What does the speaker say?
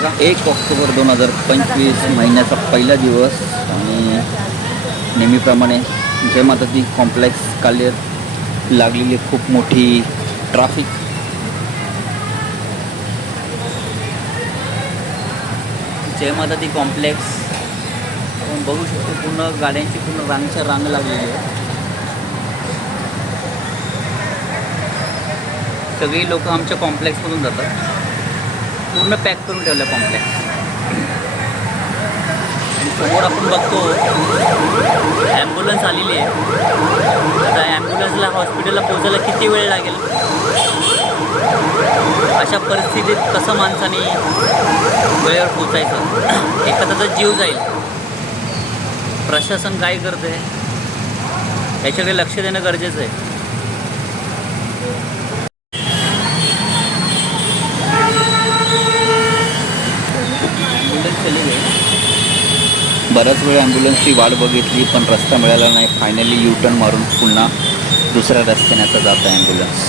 1 October 2025 महिन्याचा पहिला दिवस आणि नेहमीप्रमाणे जय माता दी कॉम्प्लेक्स काले लागलेली खूप मोठी ट्रॅफिक. जय माता दी कॉम्प्लेक्स आपण बघू शकतो, पूर्ण गाड्यांची पूर्ण रांगच्या रांग लागलेली आहे. सगळी लोक आमच्या कॉम्प्लेक्समधून जातात. पूर्ण पॅक करून ठेवलं कॉम्प्लेक्स. आणि समोर आपण बघतो ॲम्ब्युलन्स आलेली आहे. आता ॲम्ब्युलन्सला हॉस्पिटलला पोहोचायला किती वेळ लागेल? अशा परिस्थितीत कसं माणसाने वेळेवर पोचायचं? एखाद्याचा जीव जाईल. प्रशासन काय करतं आहे याच्याकडे लक्ष देणं गरजेचं आहे. ॲम्ब्युलन्स चली गई. बराच वेळ ॲम्ब्युलन्सची वाट बघितली पण रस्ता मिळाला नाही. फायनली यू टर्न मारून पुन्हा दुसऱ्या रस्त्याने आता जात आहे ॲम्ब्युलन्स.